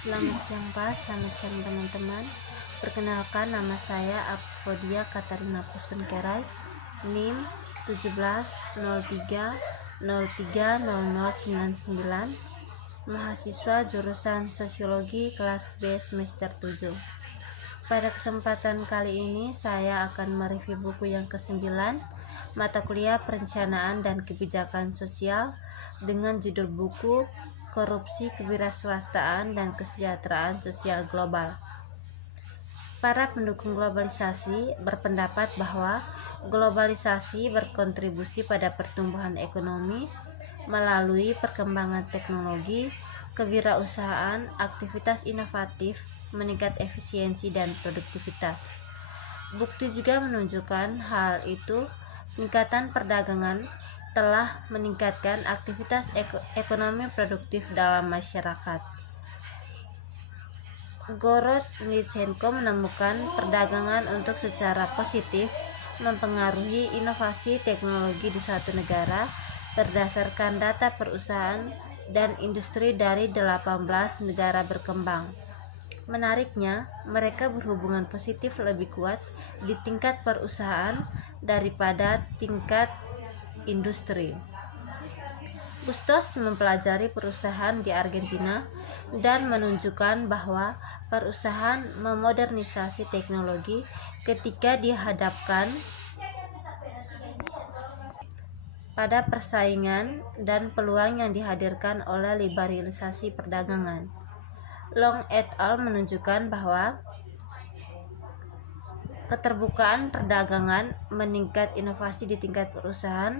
Selamat siang Pak, selamat siang teman-teman. Perkenalkan, nama saya Apfodia Katarina Pusenkerai, NIM 1703030099, mahasiswa jurusan Sosiologi kelas B semester 7. Pada kesempatan kali ini saya akan mereview buku yang ke-9, mata kuliah Perencanaan dan Kebijakan Sosial, dengan judul buku Korupsi Kewirausahaan dan Kesejahteraan Sosial Global. Para pendukung globalisasi berpendapat bahwa globalisasi berkontribusi pada pertumbuhan ekonomi melalui perkembangan teknologi, kewirausahaan, aktivitas inovatif, meningkat efisiensi dan produktivitas. Bukti juga menunjukkan hal itu. Peningkatan perdagangan telah meningkatkan aktivitas ekonomi produktif dalam masyarakat. Gorodnichenko menemukan perdagangan untuk secara positif mempengaruhi inovasi teknologi di suatu negara berdasarkan data perusahaan dan industri dari 18 negara berkembang. Menariknya, mereka berhubungan positif lebih kuat di tingkat perusahaan daripada tingkat industri. Bustos mempelajari perusahaan di Argentina dan menunjukkan bahwa perusahaan memodernisasi teknologi ketika dihadapkan pada persaingan dan peluang yang dihadirkan oleh liberalisasi perdagangan. Long et al. Menunjukkan bahwa keterbukaan perdagangan meningkat inovasi di tingkat perusahaan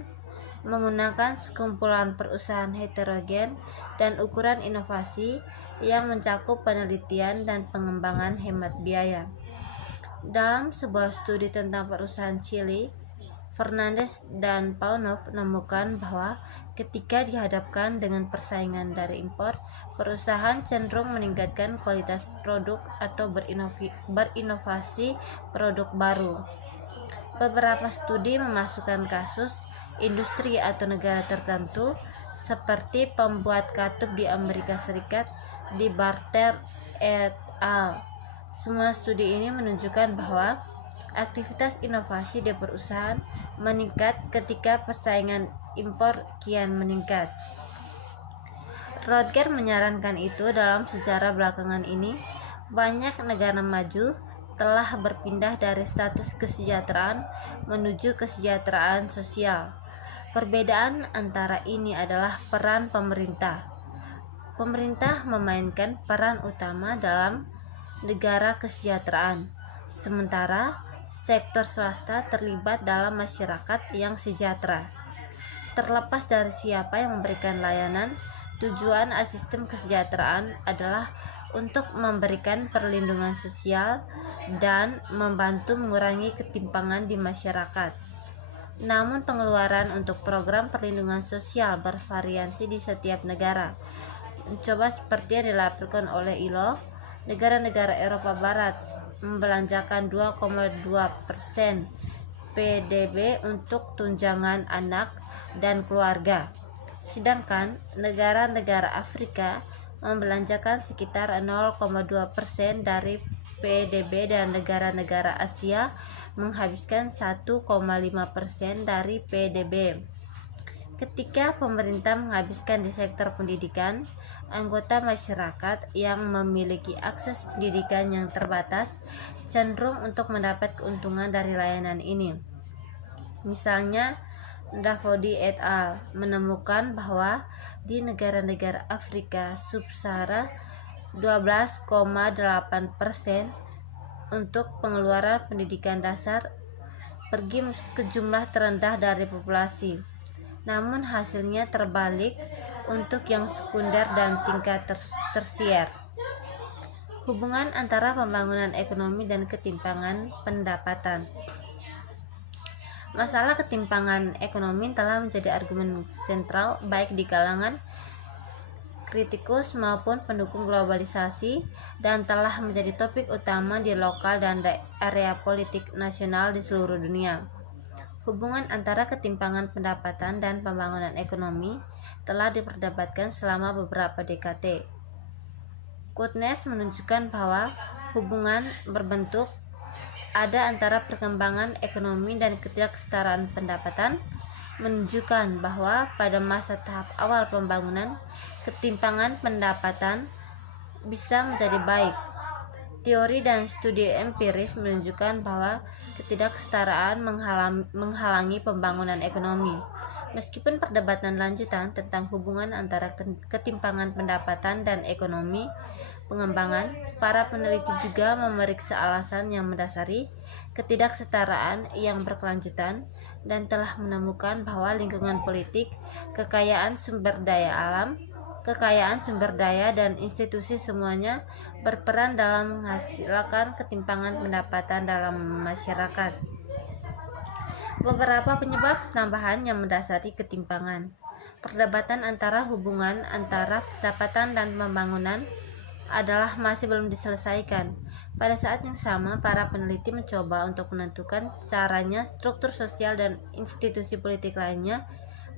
menggunakan sekumpulan perusahaan heterogen dan ukuran inovasi yang mencakup penelitian dan pengembangan hemat biaya. Dalam sebuah studi tentang perusahaan Chili, Fernandez dan Paunov menemukan bahwa ketika dihadapkan dengan persaingan dari impor, perusahaan cenderung meningkatkan kualitas produk atau berinovasi produk baru. Beberapa studi memasukkan kasus industri atau negara tertentu seperti pembuat katup di Amerika Serikat di Barter et al. Semua studi ini menunjukkan bahwa aktivitas inovasi di perusahaan meningkat ketika persaingan impor kian meningkat. Rodger menyarankan itu dalam sejarah belakangan ini, banyak negara maju telah berpindah dari status kesejahteraan menuju kesejahteraan sosial. Perbedaan antara ini adalah peran pemerintah. Pemerintah memainkan peran utama dalam negara kesejahteraan, sementara sektor swasta terlibat dalam masyarakat yang sejahtera. Terlepas dari siapa yang memberikan layanan, tujuan sistem kesejahteraan adalah untuk memberikan perlindungan sosial dan membantu mengurangi ketimpangan di masyarakat. Namun pengeluaran untuk program perlindungan sosial bervariasi di setiap negara. Coba seperti yang dilaporkan oleh ILO, negara-negara Eropa Barat membelanjakan 2,2% PDB untuk tunjangan anak dan keluarga, sedangkan negara-negara Afrika membelanjakan sekitar 0,2% dari PDB dan negara-negara Asia menghabiskan 1,5% dari PDB. Ketika pemerintah menghabiskan di sektor pendidikan, anggota masyarakat yang memiliki akses pendidikan yang terbatas cenderung untuk mendapat keuntungan dari layanan ini. Misalnya, Davodi et al. Menemukan bahwa di negara-negara Afrika Sub-Sahara 12,8% untuk pengeluaran pendidikan dasar pergi ke jumlah terendah dari populasi. Namun hasilnya terbalik untuk yang sekunder dan tingkat tersier. Hubungan antara pembangunan ekonomi dan ketimpangan pendapatan. Masalah ketimpangan ekonomi telah menjadi argumen sentral baik di kalangan kritikus maupun pendukung globalisasi dan telah menjadi topik utama di lokal dan area politik nasional di seluruh dunia. Hubungan antara ketimpangan pendapatan dan pembangunan ekonomi telah diperdebatkan selama beberapa dekade. Quotes menunjukkan bahwa hubungan berbentuk ada antara perkembangan ekonomi dan ketidaksetaraan pendapatan, menunjukkan bahwa pada masa tahap awal pembangunan, ketimpangan pendapatan bisa menjadi baik. Teori dan studi empiris menunjukkan bahwa ketidaksetaraan menghalangi pembangunan ekonomi. Meskipun perdebatan lanjutan tentang hubungan antara ketimpangan pendapatan dan ekonomi pengembangan, para peneliti juga memeriksa alasan yang mendasari ketidaksetaraan yang berkelanjutan dan telah menemukan bahwa lingkungan politik, kekayaan sumber daya, dan institusi semuanya berperan dalam menghasilkan ketimpangan pendapatan dalam masyarakat. Beberapa penyebab tambahan yang mendasari ketimpangan. Perdebatan antara hubungan antara pendapatan dan pembangunan adalah masih belum diselesaikan. Pada saat yang sama, para peneliti mencoba untuk menentukan caranya struktur sosial dan institusi politik lainnya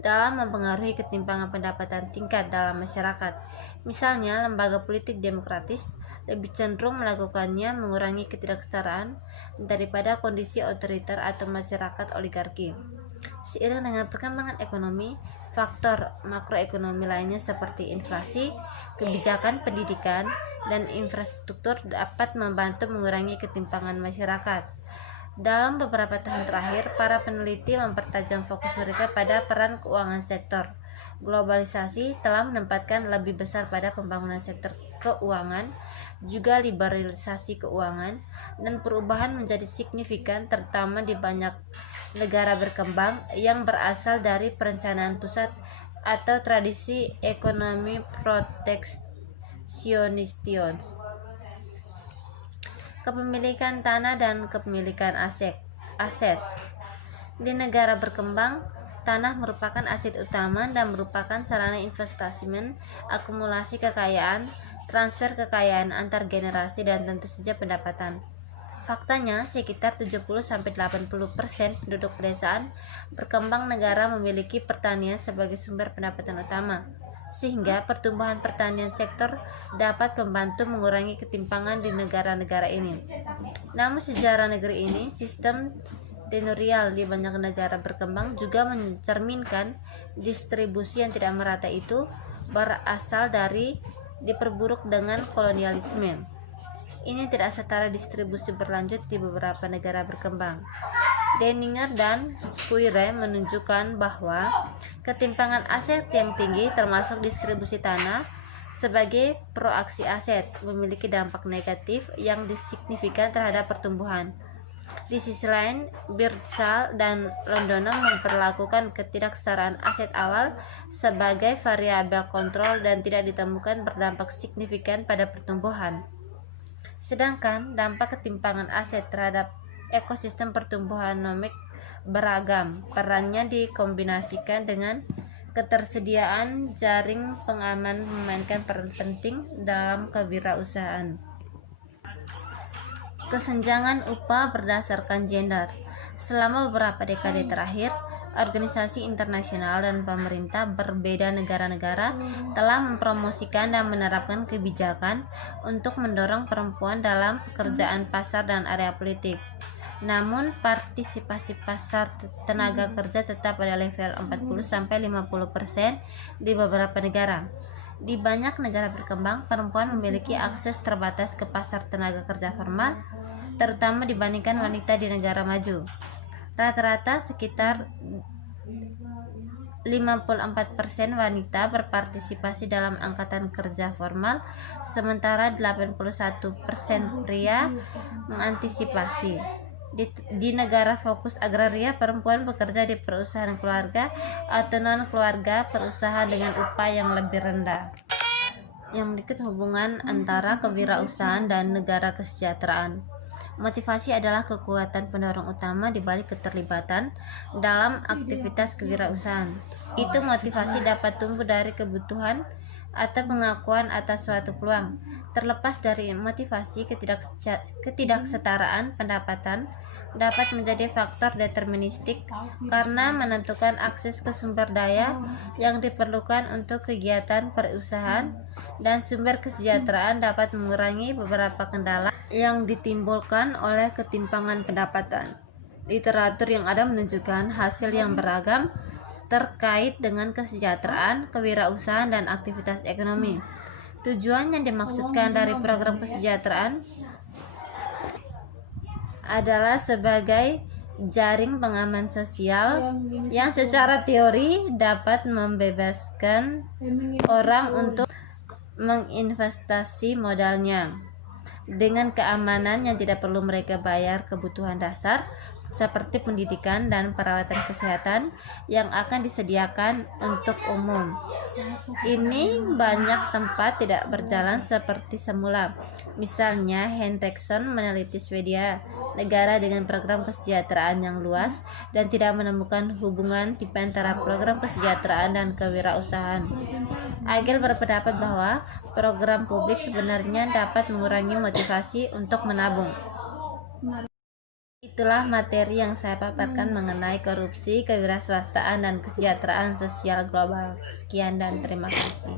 dalam mempengaruhi ketimpangan pendapatan tingkat dalam masyarakat. Misalnya, lembaga politik demokratis lebih cenderung melakukannya mengurangi ketidaksetaraan daripada kondisi otoriter atau masyarakat oligarki. Seiring dengan perkembangan ekonomi, faktor makroekonomi lainnya seperti inflasi, kebijakan pendidikan, dan infrastruktur dapat membantu mengurangi ketimpangan masyarakat. Dalam beberapa tahun terakhir, para peneliti mempertajam fokus mereka pada peran keuangan sektor. Globalisasi telah menempatkan lebih besar pada pembangunan sektor keuangan, juga liberalisasi keuangan, dan perubahan menjadi signifikan terutama di banyak negara berkembang yang berasal dari perencanaan pusat atau tradisi ekonomi proteksionistis. Kepemilikan tanah dan kepemilikan aset. Di negara berkembang, tanah merupakan aset utama dan merupakan sarana investasi, akumulasi kekayaan, transfer kekayaan antar generasi, dan tentu saja pendapatan. Faktanya, sekitar 70-80% penduduk pedesaan berkembang negara memiliki pertanian sebagai sumber pendapatan utama, sehingga pertumbuhan pertanian sektor dapat membantu mengurangi ketimpangan di negara-negara ini. Namun sejarah negeri ini, sistem tenurial di banyak negara berkembang juga mencerminkan distribusi yang tidak merata itu berasal dari diperburuk dengan kolonialisme. Ini tidak setara distribusi berlanjut di beberapa negara berkembang. Denninger dan Squire menunjukkan bahwa ketimpangan aset yang tinggi termasuk distribusi tanah sebagai proaksi aset memiliki dampak negatif yang signifikan terhadap pertumbuhan. Di sisi lain, Birdsall dan Londono memperlakukan ketidaksetaraan aset awal sebagai variabel kontrol dan tidak ditemukan berdampak signifikan pada pertumbuhan. Sedangkan dampak ketimpangan aset terhadap ekosistem pertumbuhan nomik beragam. Perannya dikombinasikan dengan ketersediaan jaring pengaman memainkan peran penting dalam kewirausahaan. Kesenjangan upah berdasarkan gender. Selama beberapa dekade terakhir, organisasi internasional dan pemerintah berbeda negara-negara telah mempromosikan dan menerapkan kebijakan untuk mendorong perempuan dalam pekerjaan pasar dan area politik. Namun, partisipasi pasar tenaga kerja tetap pada level 40-50% di beberapa negara. Di banyak negara berkembang, perempuan memiliki akses terbatas ke pasar tenaga kerja formal, terutama dibandingkan wanita di negara maju. Rata-rata sekitar 54% wanita berpartisipasi dalam angkatan kerja formal, sementara 81% pria mengantisipasi. Di negara fokus agraria, perempuan bekerja di perusahaan keluarga atau non-keluarga perusahaan dengan upah yang lebih rendah. Yang berikut hubungan antara kewirausahaan dan negara kesejahteraan. Motivasi adalah kekuatan pendorong utama di balik keterlibatan dalam aktivitas kewirausahaan. Itu motivasi dapat tumbuh dari kebutuhan atau pengakuan atas suatu peluang. Terlepas dari motivasi ketidaksetaraan pendapatan dapat menjadi faktor deterministik karena menentukan akses ke sumber daya yang diperlukan untuk kegiatan perusahaan, dan sumber kesejahteraan dapat mengurangi beberapa kendala yang ditimbulkan oleh ketimpangan pendapatan. Literatur yang ada menunjukkan hasil yang beragam terkait dengan kesejahteraan, kewirausahaan, dan aktivitas ekonomi. Tujuan yang dimaksudkan dari program kesejahteraan adalah sebagai jaring pengaman sosial yang secara teori dapat membebaskan orang untuk menginvestasi modalnya dengan keamanan yang tidak perlu mereka bayar kebutuhan dasar seperti pendidikan dan perawatan kesehatan yang akan disediakan untuk umum. Ini banyak tempat tidak berjalan seperti semula. Misalnya, Hendrickson meneliti Swedia, negara dengan program kesejahteraan yang luas dan tidak menemukan hubungan di antara program kesejahteraan dan kewirausahaan. Agel berpendapat bahwa program publik sebenarnya dapat mengurangi motivasi untuk menabung. Itulah materi yang saya paparkan mengenai korupsi, kewirausahaan, dan kesejahteraan sosial global. Sekian dan terima kasih.